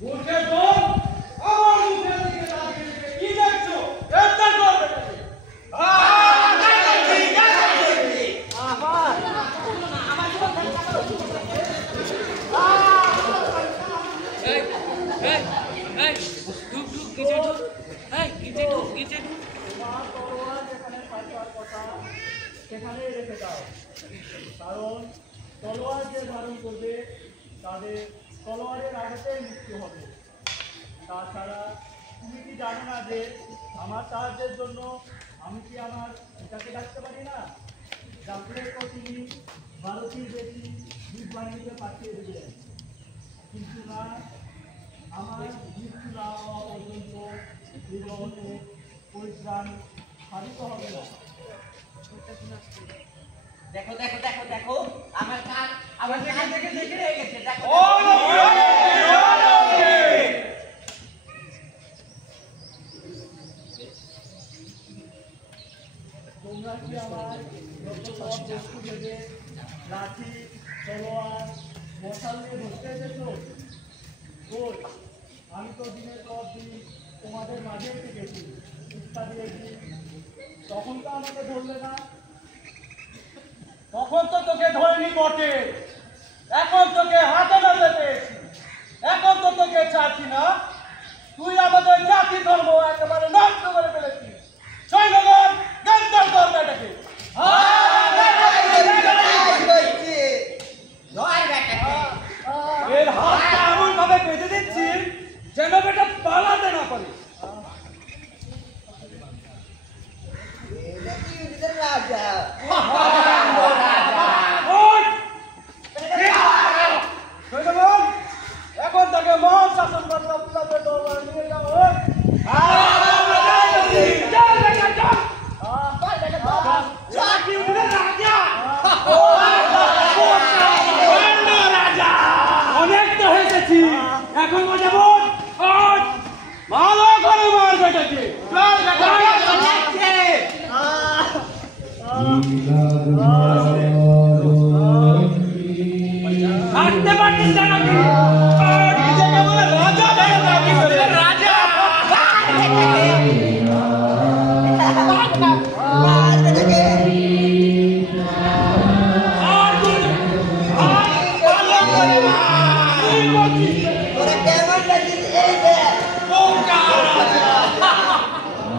মুখে বল আমার মুখের দিকে তাকিয়ে থেকে কি দেখছো এটা করবে নাকি ঠিক আছে আবার আমার জীবন এই ঢুক গিজে ঢুক এই গিজে ঢুক তোমার তলোয়ার যেখানে থাকার কথা সেখানেই রেখে দাও কারণ তলোয়ার যে ধারণ করবে তাদের তলোয়ারের আঘাতেই মৃত্যু হবে তাছাড়া তুমি কি জানো না যে আমার সাহায্যের জন্য আমি কি আমার পিতাকে ডাকতে পারি না ডাকলে তো তিনি ভারতীয় বেশি বীজ বাহিনীকে পাঠিয়ে দেবেন কিন্তু না আমার মৃত্যু না হওয়া পর্যন্ত জীবনে পরিত্রাণ সাধিত হবে না দেখো দেখো দেখো দেখো আমার কাজ আমার দেখে রয়ে গেছে দেখো তোমরা কি আমার যত সব বস্তু ভেবে লাঠি তলোয়ার মশাল নিয়ে ধরতে এসেছো কই আমি তো দিনের পর দিন তোমাদের মাঝে থেকেছি শিক্ষা দিয়েছি তখন তো আমাকে ধরলে না তখন তো তোকে ধরিনি বটে এখন তোকে হাতে নাতে পেয়েছি এখন তো তোকে চাচ্ছি না তুই আমাদের জাতি ধর্ম একেবারে নষ্ট করে ফেলেছিস সৈন্যগণ গ্রেফতার কর বেটাকে এর হাতটা এমন ভাবে বেঁধে দিচ্ছি যেন বেটা পালাতে না পারে রাজা এখন তাকে মহান শাসন করলাম নিয়ে যাবো অনেক তো হয়েছি এখন যেমন ভালো করে মার বেটাকে হাঁটতে পারছিস না নাকি নিজেকে বলে রাজা রাজা তোরা কেন